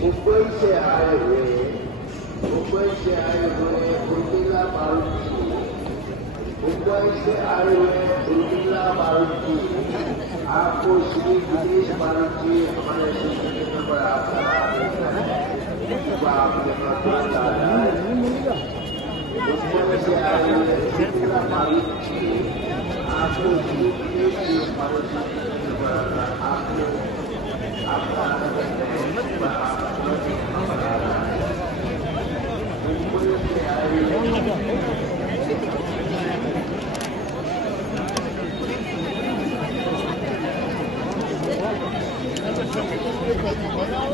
मुंबई से आए हुए उर्मिला मारुति, मुंबई से आए हुए उर्मिला मारुति, आपको श्री गिरीश मारुति हमारे स्टेशन पर आपका मुंबई से आए हुए उर्मिला मारुति, आपको श्री गिरीश मारुति आपका Gracias.